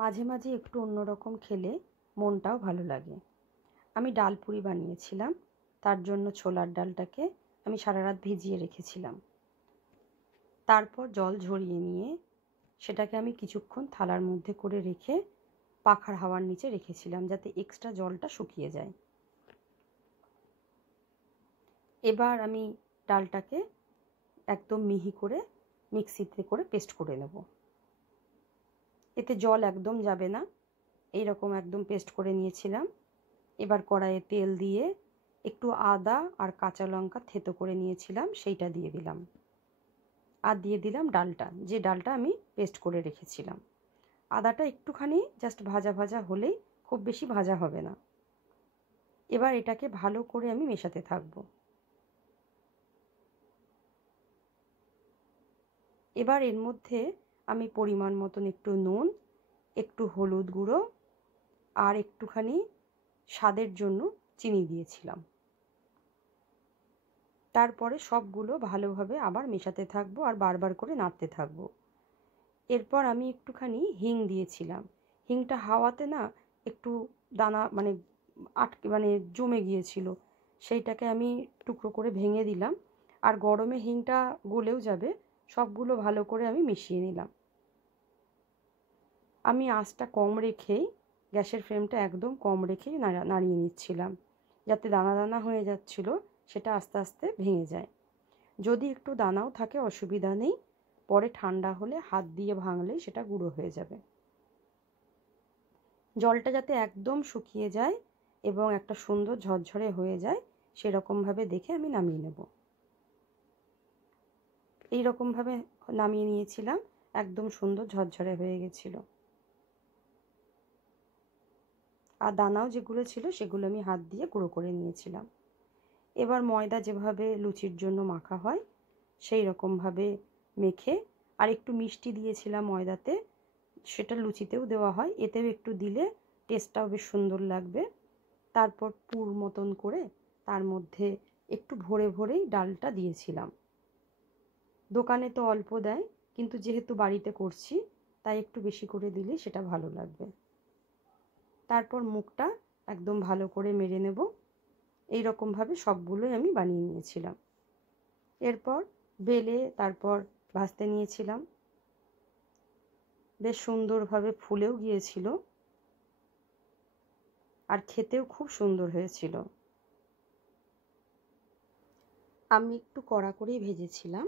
মাঝে মাঝে একটু অন্যরকম খেলে মনটাও ভালো লাগে। আমি ডাল পুরি বানিয়েছিলাম। তার জন্য ছোলার ডালটাকে আমি সারা রাত ভিজিয়ে রেখেছিলাম। তারপর জল ঝরিয়ে নিয়ে সেটাকে আমি কিছুক্ষণ থালার মধ্যে করে রেখে পাখার হাওয়ার নিচে রেখেছিলাম, যাতে এক্সট্রা জলটা শুকিয়ে যায়। এবার আমি ডালটাকে একদম মিহি করে মিক্সিতে করে পেস্ট করে নেব। এতে জল একদম যাবে না, এইরকম একদম পেস্ট করে নিয়েছিলাম। এবার কড়াইয়ে তেল দিয়ে একটু আদা আর কাঁচা লঙ্কা থেতো করে নিয়েছিলাম, সেইটা দিয়ে দিলাম। আর দিয়ে দিলাম ডালটা, যে ডালটা আমি পেস্ট করে রেখেছিলাম। আদাটা একটুখানি জাস্ট ভাজা ভাজা হলেই, খুব বেশি ভাজা হবে না। এবার এটাকে ভালো করে আমি মেশাতে থাকবো। এবার এর মধ্যে আমি পরিমাণ মতন একটু নুন, একটু হলুদ গুঁড়ো আর একটুখানি স্বাদের জন্য চিনি দিয়েছিলাম। তারপরে সবগুলো ভালোভাবে আবার মেশাতে থাকবো আর বারবার করে নাড়তে থাকবো। এরপর আমি একটুখানি হিং দিয়েছিলাম। হিংটা হাওয়াতে না একটু দানা মানে জমে গিয়েছিল, সেইটাকে আমি টুকরো করে ভেঙে দিলাম। আর গরমে হিংটা গলেও যাবে। সবগুলো ভালো করে আমি মিশিয়ে নিলাম। আমি আঁচটা কম রেখেই, গ্যাসের ফ্লেমটা একদম কম রেখেই নাড়িয়ে নিচ্ছিলাম, যাতে দানা দানা হয়ে যাচ্ছিল সেটা আস্তে আস্তে ভেঙে যায়। যদি একটু দানাও থাকে অসুবিধা নেই, পরে ঠান্ডা হলে হাত দিয়ে ভাঙলেই সেটা গুঁড়ো হয়ে যাবে। জলটা যাতে একদম শুকিয়ে যায় এবং একটা সুন্দর ঝরঝরে হয়ে যায়, সেরকমভাবে দেখে আমি নামিয়ে নেব। এইরকমভাবে নামিয়ে নিয়েছিলাম, একদম সুন্দর ঝরঝরে হয়ে গেছিল। আর দানাও যেগুলো ছিল সেগুলো আমি হাত দিয়ে গুঁড়ো করে নিয়েছিলাম। এবার ময়দা যেভাবে লুচির জন্য মাখা হয় সেই রকমভাবে মেখে, আর একটু মিষ্টি দিয়েছিলাম ময়দাতে, সেটা লুচিতেও দেওয়া হয়, এতেও একটু দিলে টেস্টটাও বেশ সুন্দর লাগবে। তারপর পুর মতন করে তার মধ্যে একটু ভরে ভরেই ডালটা দিয়েছিলাম। দোকানে তো অল্প দেয়, কিন্তু যেহেতু বাড়িতে করছি তাই একটু বেশি করে দিলে সেটা ভালো লাগবে। তারপর মুখটা একদম ভালো করে মেরে নেব। এই রকমভাবে সবগুলোই আমি বানিয়ে নিয়েছিলাম। এরপর বেলে তারপর ভাজতে নিয়েছিলাম। বেশ সুন্দরভাবে ফুলেও গিয়েছিল আর খেতেও খুব সুন্দর হয়েছিল। আমি একটু কড়া করেই ভেজেছিলাম।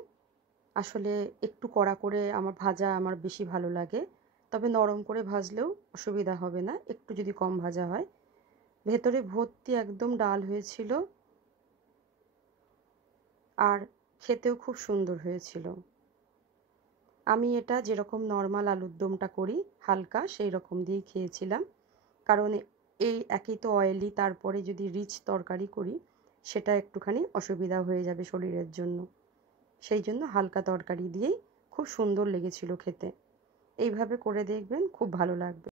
আসলে একটু কড়া করে আমার ভাজা আমার বেশি ভালো লাগে, তবে নরম করে ভাজলেও অসুবিধা হবে না, একটু যদি কম ভাজা হয়। ভেতরে ভর্তি একদম ডাল হয়েছিল আর খেতেও খুব সুন্দর হয়েছিল। আমি এটা যেরকম নর্মাল আলুর দমটা করি হালকা, সেই রকম দিয়েই খেয়েছিলাম। কারণ এই একই তো অয়েলি, তারপরে যদি রিচ তরকারি করি সেটা একটুখানি অসুবিধা হয়ে যাবে শরীরের জন্য। সেই জন্য হালকা তরকারি দিয়েই খুব সুন্দর লেগেছিল খেতে। এইভাবে করে দেখবেন, খুব ভালো লাগবে।